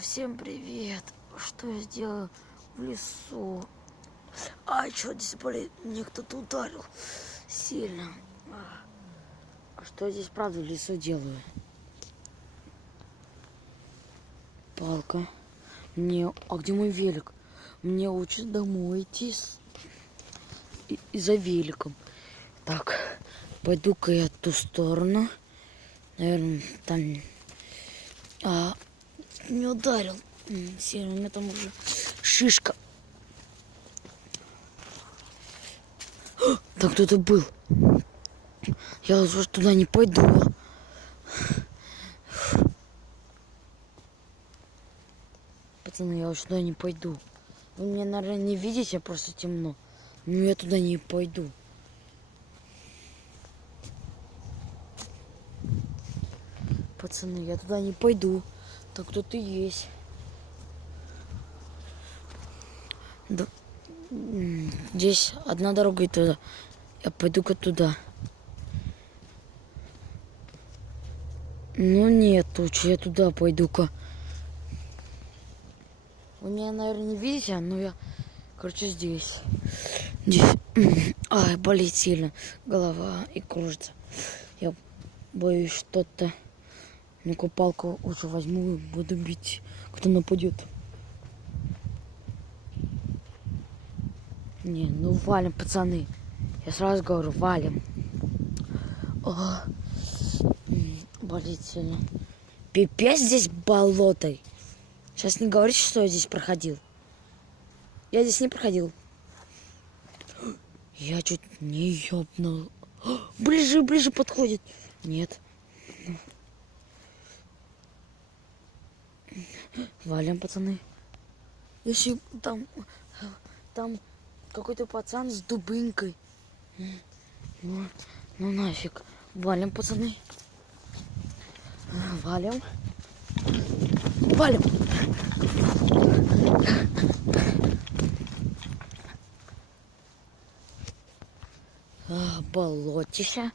Всем привет! Что я сделал в лесу? А, что здесь, блин, мне кто-то ударил сильно. А что я здесь, правда, в лесу делаю? Палка. А где мой велик? Мне лучше домой идти и за великом. Так, пойду-ка я в ту сторону. Наверное, там... не ударил сильно, у меня там уже шишка. Там кто-то был. Я уже туда не пойду. Пацаны, я уже туда не пойду. Вы меня, наверное, не видите, просто темно. Но я туда не пойду. Пацаны, я туда не пойду. Там кто-то есть. Да. Здесь одна дорога и туда. Я пойду-ка туда. Ну нет, лучше я туда пойду-ка. Вы меня, наверное, не видите, но я, короче, здесь. Ай, болит сильно голова и кружится. Я боюсь что-то. Ну-ка, палку уже возьму и буду бить, кто нападет. Не, ну валим, пацаны. Я сразу говорю, валим. О, болит сильно. Пипец здесь болотой. Сейчас не говорите, что я здесь проходил. Я здесь не проходил. Я чуть не ёбнул. Ближе подходит. Нет. Валим, пацаны. Если там какой-то пацан с дубынкой. Ну нафиг. Валим, пацаны. Валим. Болотище.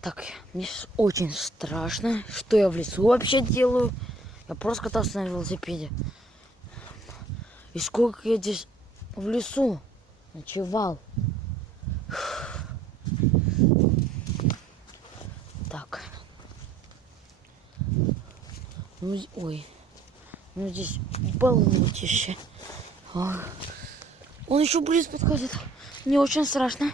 Так, мне очень страшно. Что я в лесу вообще делаю? Я просто катался на велосипеде. И сколько я здесь в лесу ночевал. Так. Ну, ой. Ну, здесь болотище. Он еще ближе подходит. Мне очень страшно.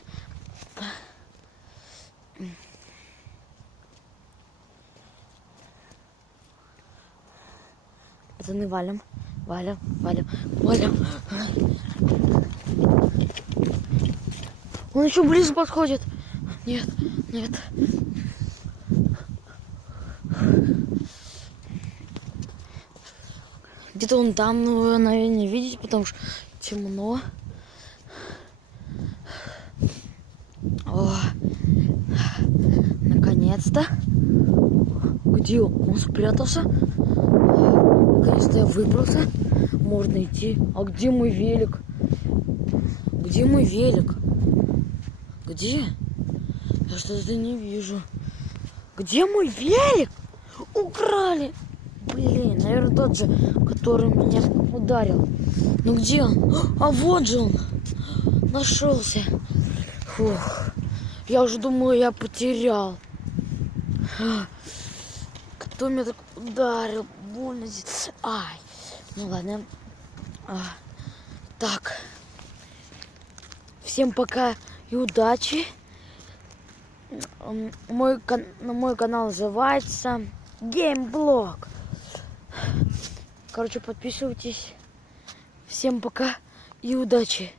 Пацаны, валим. Он еще ближе подходит. Нет. Где-то он там, но вы, наверное, не видите, потому что темно. О, наконец-то. Где он? Он спрятался. Наконец-то я выбрался. Можно идти. А где мой велик? Где? Я что-то не вижу. Где мой велик? Украли. Блин, наверное, тот же, который меня ударил. Ну где он? А вот же он. Нашелся. Фух. Я уже думала, я потерял. Кто меня так ударил? Больно здесь. Ай. Ну ладно. Так. Всем пока и удачи. Мой канал называется Геймблог. Короче, подписывайтесь. Всем пока и удачи.